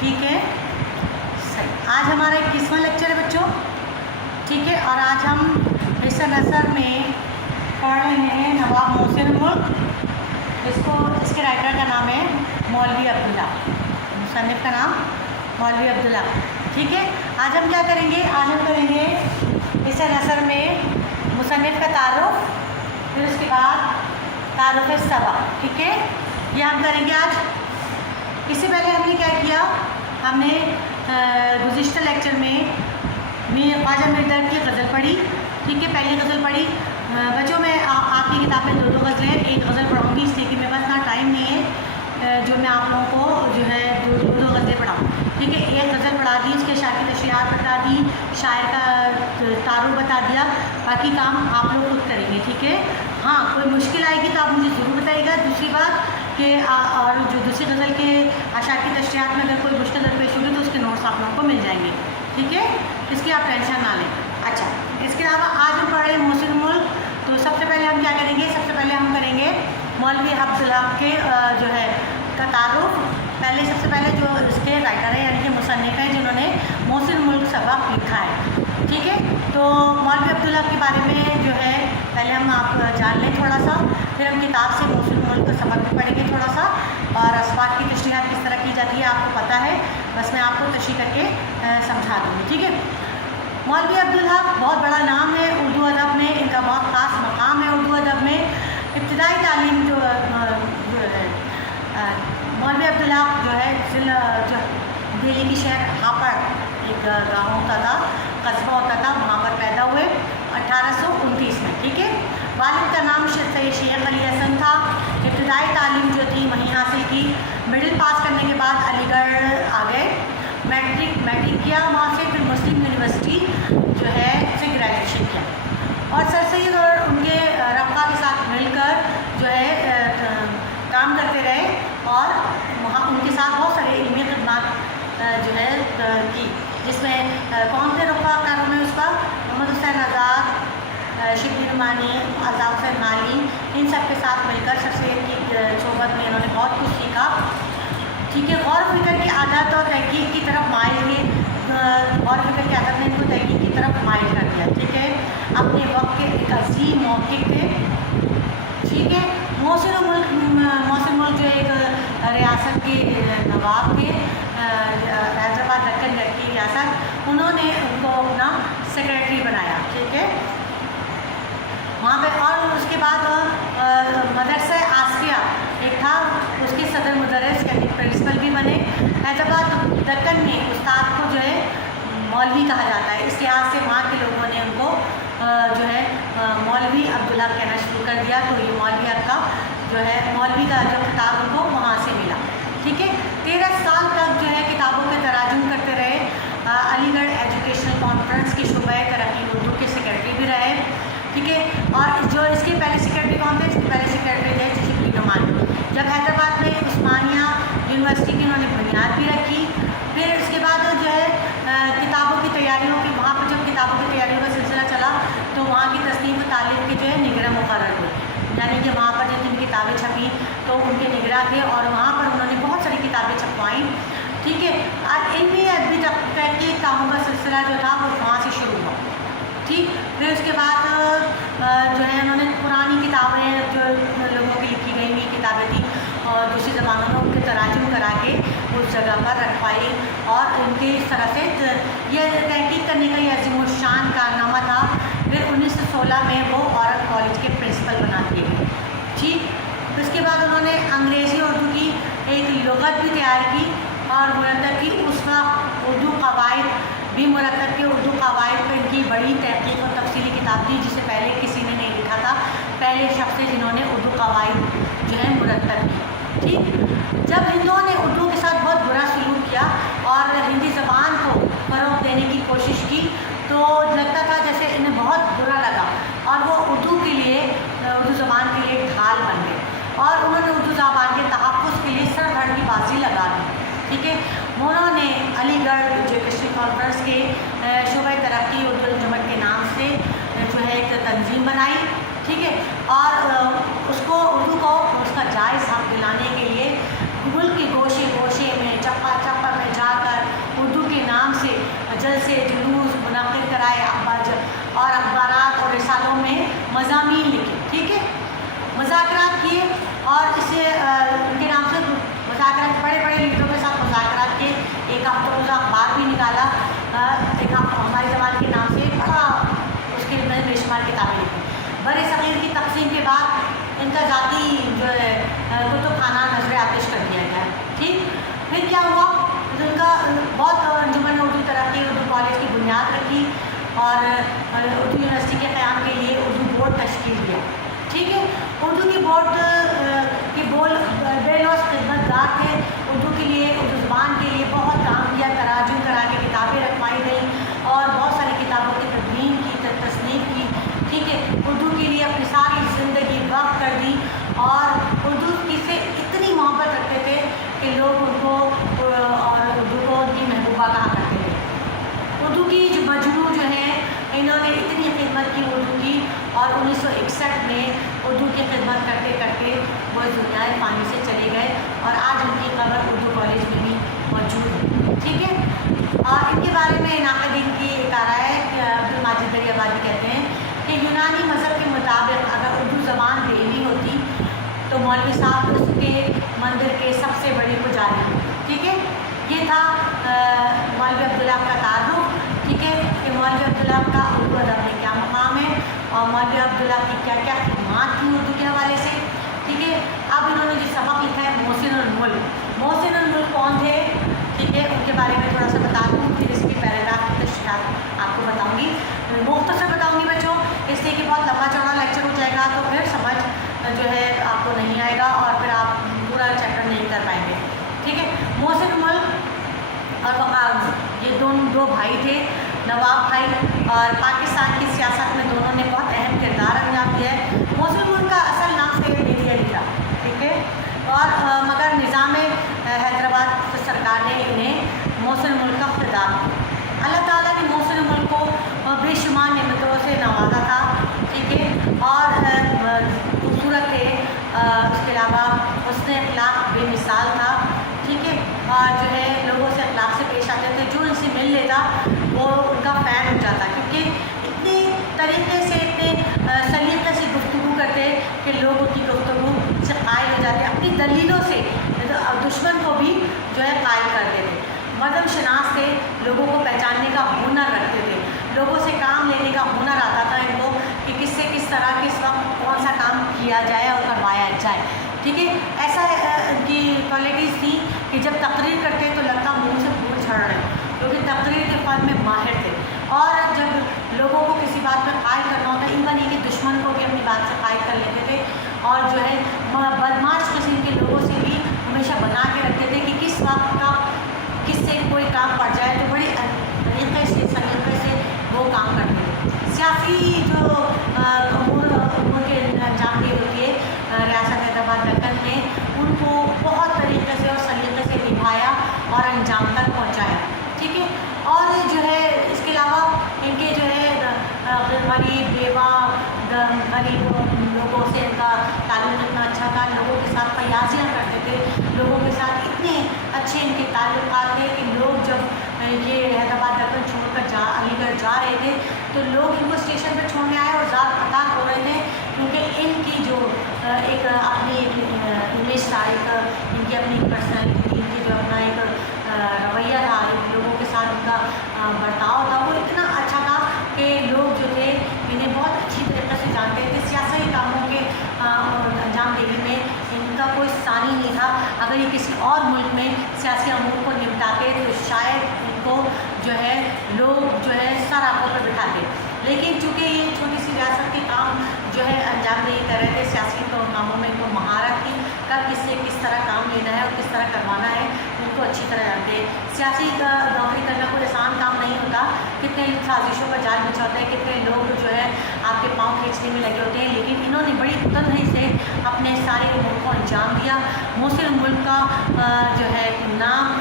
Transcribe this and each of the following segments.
ٹھیک ہے صحیح. آج ہمارا 21واں لیکچر ہے بچوں. ٹھیک ہے, اور آج ہم حصہ نثر میں پڑھ رہے ہیں نواب محسن ملک. اس کے رائٹر کا نام ہے مولوی عبداللہ, مصنف کا نام مولوی عبداللہ. ٹھیک ہے, آج ہم کیا کریں گے, آج ہم کریں گے حصہ نثر میں مصنف کا تعارف, پھر اس کے بعد تعارف سبق. ٹھیک ہے, یہ ہم کریں گے آج. اس سے پہلے ہم نے کیا کیا, ہم نے گزشتہ لیکچر میں خواجہ میر درد کی غزل پڑھی. ٹھیک ہے, پہلی غزل پڑھی. بچوں میں آپ کی کتاب میں 2 غزلیں ہیں, ایک غزل پڑھوں گی اس لیے کہ میرے پاس اتنا ٹائم نہیں ہے جو میں آپ لوگوں کو جو ہے 2 غزلیں پڑھاؤں. ٹھیک ہے, ایک غزل پڑھا دی, اس کے شاعر کی تشریحات بتا دی, شاعر کا تعارف بتا دیا, باقی کام آپ لوگ خود کریں گے. ٹھیک ہے, ہاں کوئی مشکل آئے گی تو آپ مجھے ضرور بتائیے گا. دوسری بات کہ اور جو دوسری غزل کے اشعار کی تشریحات میں اگر کوئی مشکل درپیش ہوگی تو اس کے نوٹس آپ لوگوں کو مل جائیں گے. ٹھیک ہے, اس کی آپ ٹینشن نہ لیں. اچھا, اس کے علاوہ آج ہم پڑھ رہے ہیں محسن ملک. تو سب سے پہلے ہم کیا کریں گے, سب سے پہلے ہم کریں گے مولوی عبداللہ کے جو ہے کا تعارف. پہلے سب سے پہلے جو اس کے رائٹر ہیں یعنی کہ مصنف ہیں جنہوں نے محسن ملک سبق لکھا ہے. ٹھیک ہے, تو مولوی عبداللہ کے بارے میں جو ہے پہلے ہم آپ جان لیں تھوڑا سا, پھر ہم کتاب سے محسن ملک کا سبق بھی پڑھیں گے تھوڑا سا, اور اسباق کی تشریحات کس طرح کی جاتی ہے آپ کو پتہ ہے, بس میں آپ کو تشریح کر کے سمجھا دوں گی. ٹھیک ہے, مولوی عبداللہ بہت بڑا نام ہے اردو ادب میں, ان کا بہت خاص مقام ہے اردو ادب میں. ابتدائی تعلیم جو ہے مولوی عبداللہ جو ہے دہلی کی شہر ہاپڑ ایک گاؤں ہوتا تھا, قصبہ ہوتا تھا, وہاں پر پیدا ہوئے 1829 میں. ٹھیک ہے, والد کا نام شیخ علی حسن تھا. ابتدائی تعلیم جو تھی وہیں حاصل کی. مڈل پاس کرنے کے بعد علی گڑھ آ گئے, میٹرک کیا وہاں سے, پھر مسلم یونیورسٹی جو ہے سے گریجویشن کیا, اور سر سید اور ان کے رفقا کے ساتھ مل کر جو ہے کام کرتے رہے, اور وہاں ان کے ساتھ بہت سارے علمی خدمات جو ہے کی, جس میں کون سے رفقا کاروں میں اس کا محمد حسین آزاد, شبلی نعمانی, آزاد حسین مالی, ان سب کے ساتھ مل کر سر سید کی صحبت میں انہوں نے بہت کچھ سیکھا. ٹھیک ہے, غور و فکر کی عادت اور تحقیق کی طرف مائل ہوئے, غور و فکر کی عادت نے ان کو تحقیق کی طرف مائل کر دیا. ٹھیک ہے, اپنے وقت کے ایک عظیم موقع تھے. ٹھیک ہے, محسن ملک جو ایک ریاست کے نواب تھے, حیدرآباد دکن گڑھ کی ریاست, انہوں نے ان کو اپنا سیکریٹری بنایا. ٹھیک ہے, وہاں پہ, اور اس کے بعد مدرسہ آسیہ ایک تھا, اس کے صدر مدرس یعنی پرنسپل بھی بنے. حیدرآباد دکن میں استاد کو جو ہے مولوی کہا جاتا ہے, اس لحاظ سے وہاں کے لوگوں نے ان کو جو ہے مولوی عبداللہ کہنا شروع کر دیا. تو یہ مولوی کا جو ہے مولوی کا جو خطاب ان کو وہاں سے ملا. ٹھیک ہے, 13 سال تک جو ہے کتابوں کے تراجم کرتے رہے. علی گڑھ ایجوکیشنل کانفرنس کے شعبۂ ترقی اردو کے سیکرٹری بھی رہے. ٹھیک ہے, اور جو اس کے پہلے سیکرٹری کون تھے, اس کے پہلے سیکرٹری تھے شبلی نعمانی. جب حیدرآباد میں عثمانیہ یونیورسٹی کی انہوں نے بنیاد بھی رکھی, پھر اس کے بعد جو ہے کتابوں کی تیاریوں کی, وہاں پر جب کتابوں کی تیاریوں کا سلسلہ چلا تو وہاں کی تصنیف و تعلیم کے جو ہے نگراں مقرر ہوئے, یعنی کہ وہاں پر جتنی بھی کتابیں چھپیں تو ان کے نگراں تھے, اور وہاں پر انہوں نے بہت ساری کتابیں چھپوائیں. ٹھیک ہے, اور علمی ادبی تحقیق کاموں کا سلسلہ جو تھا وہ وہاں سے شروع ہوا. ٹھیک, پھر اس کے بعد جو ہے انہوں نے پرانی کتابیں جو لوگوں کی لکھی گئی ہوئی کتابیں تھیں اور دوسری زبانوں میں ان کے تراجم کرا کے اس جگہ پر رکھوائی, اور ان کی اس طرح سے یہ تحقیق کرنے کا یہ عظیم الشان کارنامہ تھا. پھر 1916 میں وہ عورت کالج کے پرنسپل بنا دیے گئے. ٹھیک, اس کے بعد انہوں نے انگریزی اردو کی ایک لغت بھی تیار کی اور مرتب کی. اس وقت اردو قواعد بھی مرتب کے, اردو قواعد پر ان کی بڑی تحقیق اور تفصیلی کتاب تھی جسے پہلے کسی نے نہیں لکھا تھا, پہلے شخص تھے جنہوں نے اردو قواعد جو ہے مرتب کی. ٹھیک, جب ہندوؤں نے اردو کے ساتھ بہت برا سلوک کیا اور ہندی زبان کو فروغ دینے کی کوشش کی تو لگتا تھا جیسے انہیں بہت برا لگا, اور وہ اردو کے لیے, اردو زبان کے لیے ڈھال بن گئے, اور انہوں نے اردو زبان کے تحفظ کے لیے سر دھڑ کی بازی لگا دی. ٹھیک ہے, انہوں نے علی گڑھ ایجوکیشنل کانفرنس کے شعبۂ ترقی اردو انجمن کے نام سے جو ہے ایک تنظیم بنائی. ٹھیک ہے, اور اس کو اردو کو اس کا جائز حق دلانے کے لیے ملک کے گوشے گوشے میں چپا چپا میں جا ٹھیک ہے. اردو کی بورڈ کی بے لوث خدمتگار تھے. اردو کے لیے، اردو زبان کے لیے بہت کام کیا. تراجم کرا کے کتابیں رکھوائی گئیں اور بہت ساری کتابوں کی تدوین کی، تصنیف کی. ٹھیک ہے. اردو کے لیے اپنی ساری زندگی وقف کر دی اور اردو کی سے اتنی محبت رکھتے تھے کہ لوگ ان کو اور اردو کو ان کی محبوبہ کہا کرتے تھے. اردو کی جو مجموع جو ہے، انہوں نے اتنی خدمت کی اردو کی، اور 1961 میں اردو کی خدمت کرتے کرتے وہ اس دنیا فانی سے چلے گئے، اور آج ان کی قبر اردو کالج میں بھی موجود ہے. ٹھیک ہے. اور ان کے بارے میں ناقدین کی ایک آراء ہے کہ عبدالماجد دریابادی کہتے ہیں کہ یونانی مذہب کے مطابق اگر اردو زبان دہلی ہوتی تو مولوی صاحب اس کے مندر کے سب سے بڑے پجاری ہوتے. ٹھیک ہے. یہ تھا مولوی عبداللہ کا تعارف. ٹھیک ہے کہ مولوی عبداللہ کا اردو ادب میں کیا مقام ہے اور مولوی عبداللہ کی کیا کیا خدمات تھیں اردو کے حوالے سے. ٹھیک ہے. اب انہوں نے جو سبق لکھا ہے محسن الملک. محسن الملک کون تھے؟ ٹھیک ہے. ان کے بارے میں تھوڑا سا بتا دوں، پھر اس کی پیراگراف کی تشریحات آپ کو بتاؤں گی. مختصر بتاؤں گی بچوں، اس لیے کہ بہت لمبا چوڑا لیکچر ہو جائے گا تو پھر سمجھ جو ہے آپ کو نہیں آئے گا اور پھر آپ پورا چیپٹر نہیں کر پائیں گے. ٹھیک ہے. محسن الملک اور وقار یہ دو بھائی تھے، نواب بھائی، اور پاکستان کی سیاست میں دونوں نے بہت اہم کردار انجام دیا ہے. محسن الملک کا اصل نام سید علی علی تھا. ٹھیک ہے. اور مگر نظام حیدرآباد سرکار نے انہیں محسن الملک کا خطاب دیا. اللہ تعالیٰ نے محسن الملک کو بے شمار نعمتوں سے نوازا تھا. ٹھیک ہے. اور خوبصورت تھے، اس کے علاوہ حسن اخلاق بے مثال تھا. ٹھیک ہے. اور جو ہے لوگوں سے اخلاق سے پیش آتے تھے، جو ان سے مل لیتا وہ ان کا فین ہو جاتا، کیونکہ اتنے طریقے سے اتنے سلیقے سے گفتگو کرتے کہ لوگ ان کی گفتگو سے قائل ہو جاتے، اپنی دلیلوں سے دشمن کو بھی جو ہے قائل کرتے تھے. مردم شناس تھے، لوگوں کو پہچاننے کا ہنر رکھتے تھے، لوگوں سے کام لینے کا ہنر آتا تھا ان کو کہ کس سے کس طرح کس وقت کون سا کام کیا جائے اور کروایا جائے. ٹھیک ہے. ایسا ان کی کوالٹیز تھیں کہ جب تقریر کرتے تو لگتا منہ سے پھول جھڑ رہے ہیں، کیونکہ تقریر کے فن میں ماہر تھے. اور جب لوگوں کو کسی بات پہ قائل کرنا ہوتا ہے، ایون یہ کہ دشمن کو بھی اپنی بات سے قائل کر لیتے تھے، اور جو ہے بدماش قسم کے لوگوں سے بھی ہمیشہ بنا کے رکھتے تھے کہ کس وقت کا کس سے کوئی کام پڑ جائے تو بڑی طریقے سے سلیقے سے وہ کام کرتے تھے. سیاسی جو امور کے انجام دہی ہوتی ہے ریاست حیدرآباد دکن میں، ان کو بہت طریقے سے اور سلیقے سے نبھایا اور انجام تک پہنچایا. ٹھیک ہے. اور جو ہے اس کے علاوہ ان کے جو ہے غریب بیوہ غریب لوگوں سے ان کا تعلق اتنا اچھا تھا، لوگوں کے ساتھ فیاضیاں کرتے تھے، لوگوں کے ساتھ اتنے اچھے ان کے تعلقات تھے کہ لوگ جب یہ حیدرآباد دکن چھوڑ کر علی گڑھ جا رہے تھے تو لوگ ان کو اسٹیشن پہ چھوڑنے آئے اور زیادہ قطار ہو رہے تھے، کیونکہ ان کی جو ایک اپنی ایک امیج تھا، ایک ان کی اپنی پرسنالٹی، ان کی جو اپنا ایک رویہ تھا، لوگوں کے ساتھ ان کا برتاؤ تھا، وہ اتنا اچھا تھا کہ لوگ جو تھے انہیں بہت اچھی طریقے سے جانتے تھے. سیاسی کاموں کے انجام دہی میں ان کا کوئی ثانی نہیں تھا. اگر یہ کسی اور ملک میں سیاسی امور کو نمٹاتے تو شاید ان کو جو ہے لوگ جو ہے سر آنکھوں پر بٹھاتے، لیکن چونکہ یہ چھوٹی سی ریاست کے کام جو ہے انجام دہی کر رہے تھے، سیاسی کاموں میں ان کو مہارت تھی، کب کس سے کس طرح کام لینا ہے اور کس طرح کروانا ہے ان کو اچھی طرح جانتے. سیاسی نوکری کرنا کوئی آسان کام نہیں ہوتا، کتنے سازشوں کا جال بچھا ہوتا ہے، کتنے لوگ جو ہے آپ کے پاؤں کھینچنے میں لگے ہوتے ہیں، لیکن انہوں نے بڑی تنہائی سے اپنے سارے امور کو انجام دیا. محسن الملک کا جو ہے نام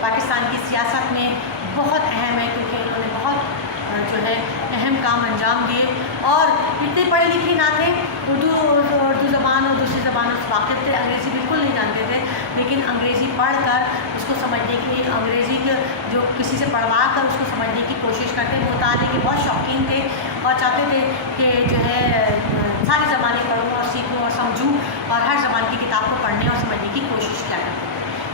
پاکستان کی سیاست میں بہت اہم ہے، کیونکہ انہوں نے بہت جو ہے اہم کام انجام دیے، اور اتنے پڑھے لکھے نہ تھے، اردو زبان اور دوسری زبانوں سے واقف تھے، انگریزی بالکل نہیں جانتے تھے، لیکن انگریزی پڑھ کر اس کو سمجھنے کی، انگریزی جو کسی سے پڑھوا کر اس کو سمجھنے کی کوشش کرتے. مطالعے کے بہت شوقین تھے اور چاہتے تھے کہ جو ہے ساری زبانیں پڑھوں اور سیکھوں اور سمجھوں، اور ہر زبان کی کتاب کو پڑھنے اور سمجھنے کی کوشش کیا کرتے.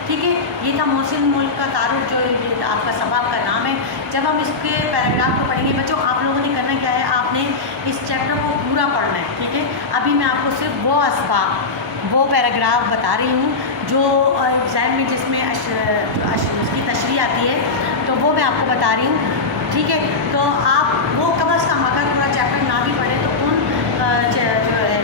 ٹھیک ہے. یہ تھا محسن الملک کا تعارف، جو آپ کا سبق کا نام ہے. جب ہم اس کے پیراگراف کو پڑھیں گے بچوں، آپ لوگوں نے کرنا کیا ہے، آپ نے اس چیپٹر کو پورا پڑھنا ہے. ٹھیک ہے. ابھی میں آپ کو صرف وہ اسباق، وہ پیراگراف بتا رہی ہوں جو ایگزام میں جس میں اس کی تشریح آتی ہے، تو وہ میں آپ کو بتا رہی ہوں. ٹھیک ہے. تو آپ وہ کم از کم اگر پورا چیپٹر نہ بھی پڑھیں تو ان جو ہے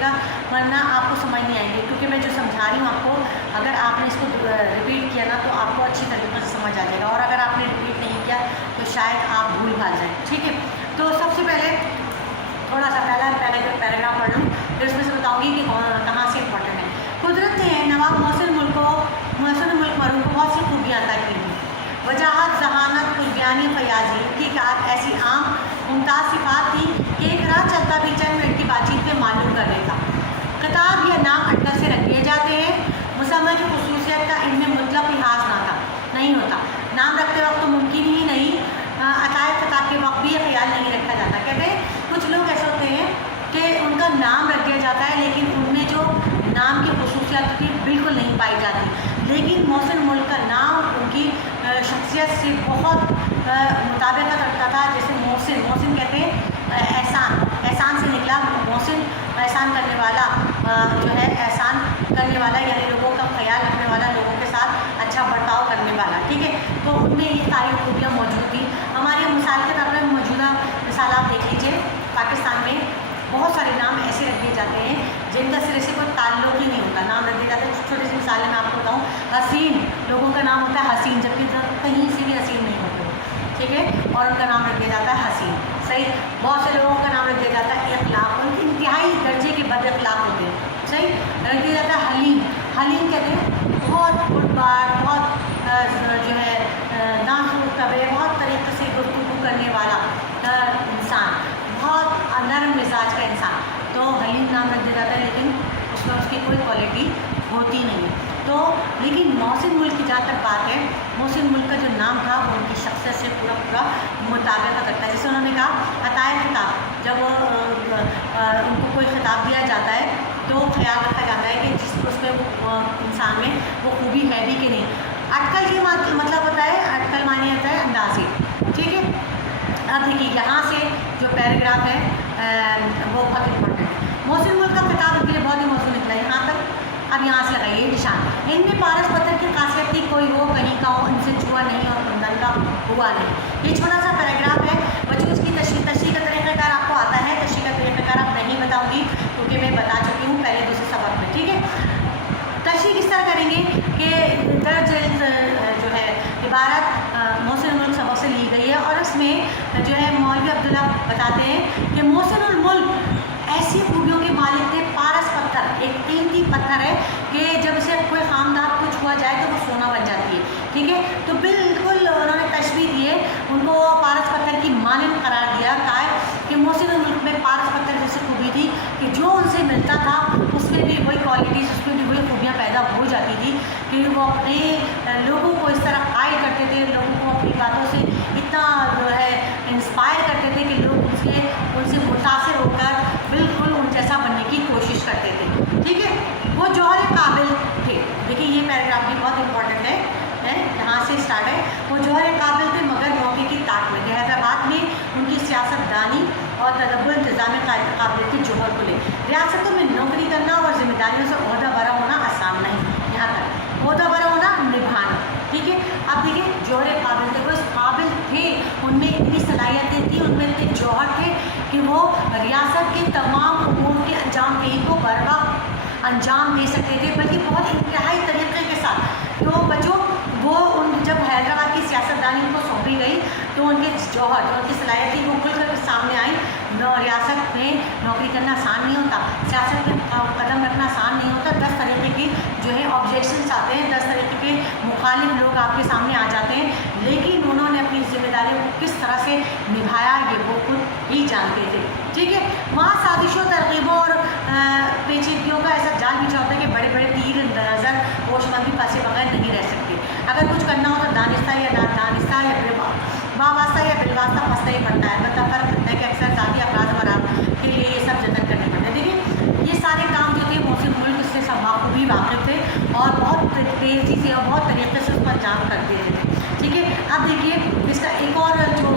लीजिएगा, वरना आपको समझ नहीं आएंगे, क्योंकि मैं जो समझा रही हूँ आपको, अगर आपने इसको रिपीट किया ना तो आपको अच्छी तरीके से समझ आ जाएगा, और अगर आपने रिपीट नहीं किया तो शायद आप भूल भाल जाएँ। ठीक है, तो सबसे पहले थोड़ा सा पहला पैराग्राफ पढ़ लूँ, फिर उसमें से बताऊँगी कि कहाँ से इंपॉर्टेंट है। कुदरत ने नवाब मोहसिन मुल्क मरूम को बहुत सी खूबियाँ अता की थी। वजाहत, जहानत, कुर्बियानी, फयाजी की ऐसी आम मुमताज़ सिफात थी कि एक राह चलता भी चंद मिनट की बातचीत में मालूम कर लेता। खिताब या नाम अटकल से रख दिए जाते हैं। मुसम्मा की खसूसियत का इनमें मुतलक लिहाज नहीं होता। नाम रखते वक्त तो मुमकिन ही नहीं, अताए खिताब के वक्त भी ये ख्याल नहीं रखा जाता। कहते हैं कुछ लोग ऐसे होते हैं कि उनका नाम रख दिया जाता है, लेकिन उनमें जो नाम की खसूसियत होती है बिल्कुल नहीं पाई जाती। लेकिन मोहसिन मुल्क का नाम उनकी शख्सियत से बहुत मुताबिकत रखता था। जैसे मोहसिन कहते हैं एहसान से निकला। मोहसिन एहसान करने वाला, जो है एहसान करने वाला, यानी लोगों का ख्याल रखने वाला, लोगों के साथ अच्छा बर्ताव करने वाला। ठीक है, तो उनमें ये सारी खूबियाँ मौजूद थी। हमारे मिसाल के तौर पर मौजूदा मिसाल आप देख लीजिए, पाकिस्तान में बहुत सारे नाम ऐसे रख दिए जाते हैं जिनका सिरे से कोई ताल्लुक ही नहीं होता। नाम रख दिया जाता है, छोटी सी मिसाल मैं आपको बताऊँ, हसीन, लोगों का नाम होता है हसीन, जबकि कहीं से भी हसीन नहीं होते। ठीक है, और उनका नाम रख दिया जाता है हसीन। सही, बहुत से लोगों का नाम रख दिया जाता है इखलाक, उनके इंतहाई दर्जे के बद इखलाक होते हैं। सही, रख दिया जाता है हलीम कहते हैं बहुत गुड़बार, बहुत जो है नासुर तबे, बहुत तरीके से गुफ्तगू करने वाला इंसान, बहुत नरम मिजाज का इंसान, तो हलीम नाम रख दिया जाता है, लेकिन उसमें उसकी कोई क्वालिटी होती नहीं है। तो लेकिन मोहसिन मुल्क की जहाँ तक बात है, मोहसिन मुल्क का जो नाम था वो उनकी शख्सियत से पूरा मुताबिकत करता है। जैसे उन्होंने कहा अताए खिताब, जब उनको कोई खिताब दिया जाता है तो ख्याल रखा जाता है कि जिस उसमें वो इंसान में वो खूबी है भी कि नहीं। अटकल की मतलब होता है, अटकल माने जाता है अंदाज़े। ठीक है, अब देखिए यहाँ से जो पैराग्राफ है वो बहुत इंपॉर्टेंट है। मोहसिन मुल्क का खिताब उनके लिए बहुत ही मौजूद निकला है यहाँ तक। अब यहाँ से लगाइए निशान। इनमें पारस पत्थर की खासियत थी, कोई हो कहीं का हो, इनसे छुआ नहीं और कुंदन का हुआ नहीं। ये छोटा सा पैराग्राफ है बच्चों, इसकी तशरीह का तरीक़ाकार आपको आता है। तशरीह का तरीक़ाकार आप नहीं बताऊँगी क्योंकि मैं बता चुकी हूँ पहले दूसरे सबक में। ठीक है, तशरीह किस तरह करेंगे कि दर्ज जो है इबारत मोहसिन मुल्क सबक से ली गई है, और इसमें जो है मौलवी अब्दुल्ला बताते हैं कि मोहसिन मुल्क ऐसी खूबियों के मालिक थे। पारस पत्थर एक कीमती पत्थर है कि जब इसे कोई खामदार को छुआ जाए तो वो सोना बन जाती है। ठीक है, तो बिल्कुल उन्होंने तशबीह दी है, उनको पारस पत्थर की मानिंद करार दिया। कहा है कि मोहसिन मुल्क में पारस पत्थर जैसी खूबी थी कि जो उनसे मिलता था उसमें भी वही क्वालिटीज़, उसमें भी वही खूबियाँ पैदा हो जाती थी कि वो अपने लोगों को इस तरह कायल करते थे, लोगों को अपनी बातों से इतना जो है इंस्पायर करते थे कि लोग उनसे मुतासिर होकर बिल्कुल उन जैसा बनने की कोशिश करते थे। ठीक है, वो जौहर काबिल थे। देखिए ये पैराग्राफ भी बहुत इंपॉर्टेंट है, यहाँ से स्टार्ट है। वो जौहर काबिल थे मगर मौके की ताक में। हैदराबाद में उनकी सियासतदानी और तदब्बुर इंतज़ाम काबिलियत के जौहर को ले। रियासतों में नौकरी करना और जिम्मेदारियों से ओहदा बरा होना आसान नहीं, यहाँ तक ओहदा बरा होना निभाना। ठीक है, अब देखिए जौहर काबिल थे, वो काबिल थे, उनमें इतनी सलाहियतें थी, उनमें इतने जौहर थे कि वो रियासत के तमाम उमूर के अंजामदेही को बर्बाद अंजाम दे सकते थे, बल्कि बहुत इंतहाई तरीके के साथ। तो बच्चों वो जब हैदराबाद की सियासतदानी उनको सौंपी गई तो उनके जौहर, उनकी सलाहियतें वो खुल कर सामने आई। रियासत में नौकरी करना आसान नहीं होता, सियासत में कदम रखना आसान नहीं होता। 10 तरीके की जो है ऑब्जेक्शंस आते हैं, 10 तरीके के मुखालिफ लोग आपके सामने आ जाते हैं, लेकिन उन्होंने अपनी जिम्मेदारियों को किस तरह से निभाया ये वो खुद ही जानते थे। ठीक है, वहाँ साजिशों, तरकीबों और पेचीदगियों का ऐसा जाल बिछा होता है कि बड़े बड़े तीर नज़र होशमंदी पासे बगैर नहीं रह सकते। अगर कुछ करना हो तो दानिस्ता या नादानिस्ता या बावास्ता या बिलवास्ता फंसता ही पड़ता है। मतलब फ़र्क है कि अक्सर ज़ाती अपराध बराब के लिए ये सब जतन करने पड़ते हैं। देखिए ये सारे काम जो थे मोहसिन मुल्क इससे सब बाखूबी वाकिफ़ थे और बहुत तेज़ी से और बहुत तरीके से उस पर जाम करते थे। ठीक है, अब देखिए इसका एक और जो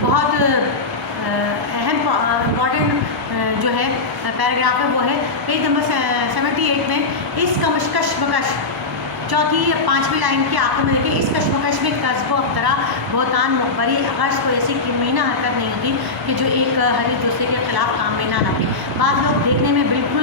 बहुत अहम इम्पॉर्टेंट जो है पैराग्राफ है वो है पेज नंबर 78 में। इस कशमकश चौथी या 5वीं लाइन के आखिर में देखिए, इस कशमकश में कस्ब अख्तरा बहुतान मुखबरी गर्ज को ऐसी कीमीना हरकत नहीं होती कि जो एक हरी दूसरे के खिलाफ काम में ना रखे। बाद लोग देखने में बिल्कुल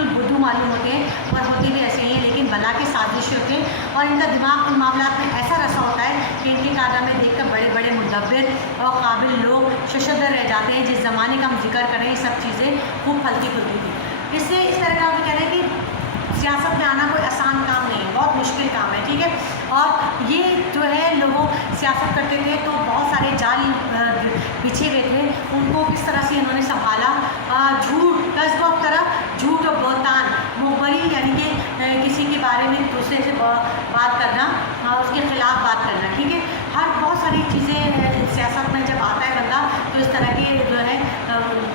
मालूम होते हैं और होते भी ऐसे ही हैं, लेकिन बला के साजिश होते हैं और इनका दिमाग इन मामलात में ऐसा रसा होता है कि इनके कारनामे देखकर बड़े बड़े मुदब्बिर और काबिल लोग शशदर रह जाते हैं। जिस ज़माने का हम जिक्र करें, ये सब चीज़ें खूब फलती फूलती थी। इससे इस तरह का हम कह रहे हैं कि सियासत में आना कोई आसान काम नहीं है, बहुत मुश्किल काम है, ठीक है। और ये जो है लोगों सियासत करते थे तो बहुत सारे जाल बिछे हुए थे, उनको किस तरह से इन्होंने संभाला। झूठ, कस्ब तरह झूठ और बहतान, मुखबरी यानी कि किसी के बारे में दूसरे से बात करना, उसके खिलाफ बात करना, ठीक है। हर बहुत सारी चीज़ें सियासत में जब आता है बंदा तो इस तरह की जो है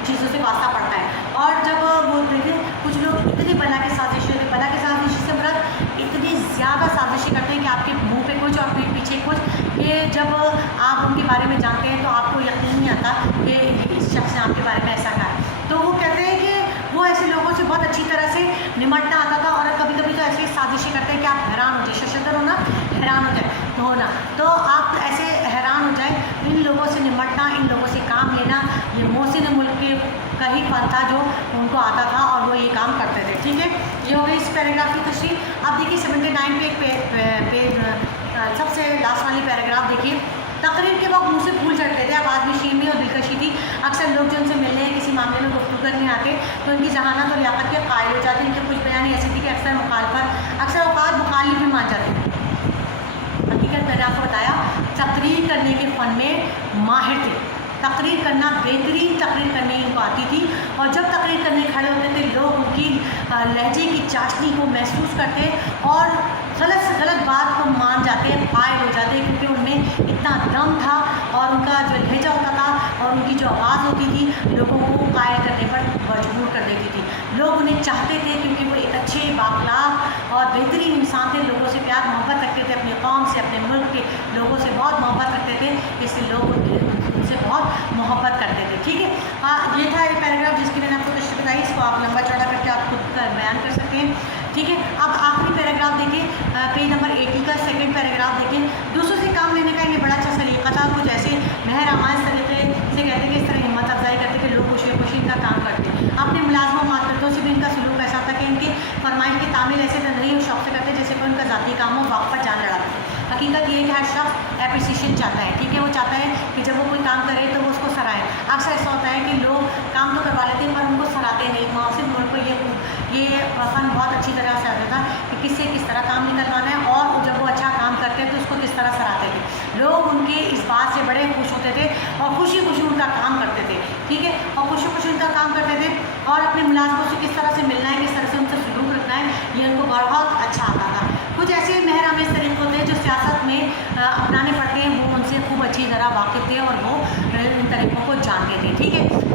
चीज़ों से वास्ता पड़ता है। और जब वो देखें कुछ लोग इतनी बला की साजिश से मतलब इतनी ज़्यादा साजिशें करते हैं कि आपके मुंह पे कुछ और पीठ पीछे कुछ, ये जब आप उनके बारे में जानते हैं तो आपको यकीन नहीं आता कि इस शख्स ने आपके बारे में ऐसा कहा है। तो वो कहते हैं कि वो ऐसे लोगों से बहुत अच्छी तरह से निमटना आता था और कभी कभी तो ऐसी साजिशें करते हैं कि आप हैरान हो जाए, शशदर होना, हैरान हो जाए होना, तो आप ऐसे हैरान हो जाए। इन लोगों से निमटना, इन लोगों से काम लेना, ये मोहसिन मुल्क के का ही फन था जो उनको आता था और वो ये काम करते थे, ठीक है। ये हो गई इस पैराग्राफ की तशरीह। अब देखिए 79 पे एक पेज सबसे लास्ट वाली पैराग्राफ देखिए। तकरीर के वक्त मुँह से फूल चढ़ते थे, आवाज़ में शीन और दिलकशी थी। अक्सर लोग जो उनसे मिलने किसी मामले में गुफ्तगू करने आते तो उनकी जहानत और लियाकत के कायल हो जाते। इनके कुछ बयान ऐसी थी कि अक्सर औकात मुखालिफ भी मान जाते थे। हकीकत मैंने आपको बताया तकरीर करने के फ़न में माहिर थे, तकरीर करना, बेहतरीन तकरीर करने इनको आती थी। और जब तकरीर करने खड़े होते थे लोग उनकी लहजे की चाशनी को महसूस करते और गलत से गलत बात को मान जाते, कायल हो जाते, क्योंकि उनमें इतना दम था और उनका जो लहजा होता था और उनकी जो आवाज़ होती थी लोगों को कायल करने पर मजबूर कर देती थी। लोग उन्हें चाहते थे क्योंकि वो एक अच्छे बाखलाक और बेहतरीन इंसान थे, लोगों से प्यार मोहब्बत रखते थे, अपनी कौम से, अपने मुल्क के लोगों से बहुत मोहब्बत रखते थे, इसलिए लोग उनसे बहुत मोहब्बत करते थे, ठीक है। ये था ये पैराग्राफ जिसकी मैंने आपको तशरीह बताई। इसको आप लंबा चौड़ा करके आप खुद बयान कर सकते हैं, ठीक है। अब आखिरी पैराग्राफ देखिए, पेज नंबर 80 का सेकंड पैराग्राफ देखिए। दूसरों से काम लेने का ये बड़ा अच्छा सलीका था। कुछ ऐसे महर आमाज तरीके से कहते कि इस तरह हिम्मत अफजाई करते कि लोग खुशी खुशी इनका काम करते। अपने मुलाजमों मातहतों से भी इनका सलूक ऐसा था कि इनकी फरमाइश की तामील ऐसे तंदरी और शौक से करते जैसे कोई उनका ज़ाती काम हो, वक्त पर जान लड़ाते। हकीकत ये है कि हर शख्स एप्रिसिएशन चाहता है, ठीक है। वो चाहता है कि जब वो कोई काम करे तो वो उसको सराहे। अक्सर ऐसा होता है कि लोग काम तो करवा लेते हैं पर उनको सराहते नहीं। मौसम मुल्क को ये फन बहुत अच्छी तरह से आता था कि किससे किस तरह काम निकलवाना है और जब वो अच्छा काम करते तो उसको किस तरह सराहते थे। लोग उनके इस बात से बड़े खुश होते थे और खुशी खुशी उनका काम करते थे, ठीक है। और खुशी खुशी उनका काम करते थे और अपने मुलाजमों से किस तरह से मिलना है, किस तरह से उनसे सलूक रखना है, ये उनको बहुत अच्छा आता था। कुछ ऐसे महरामेज तरीक़े होते हैं जो सियासत में अपनाने पड़ते हैं, वो उनसे खूब अच्छी तरह वाकिफ़ थे और वो इन तरीक़ों को जानते थे, ठीक है।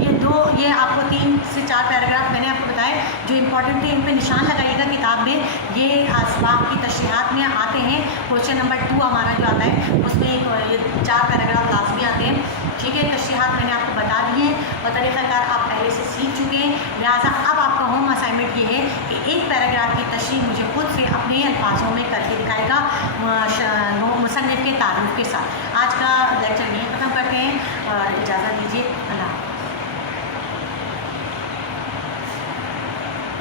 ये आपको 3 से 4 पैराग्राफ मैंने आपको बताए जो इंपॉर्टेंट थे, इन पे निशान लगाइएगा किताब में। ये असबाब की तशरीहात में आते हैं। क्वेश्चन नंबर 2 हमारा जो आता है उसमें ये 4 पैराग्राफ लाजमी आते हैं, ठीक है। तशरीहात मैंने आपको बता दी हैं और तरीक़ाकार आप पहले से सीख चुके हैं। लिहाजा अब आपका होम असाइनमेंट ये है कि एक पैराग्राफ की तशरीह मुझे खुद से अपने अल्फाजों में करके दिखाएगा मुसन्निफ़ के तारुफ़ के साथ।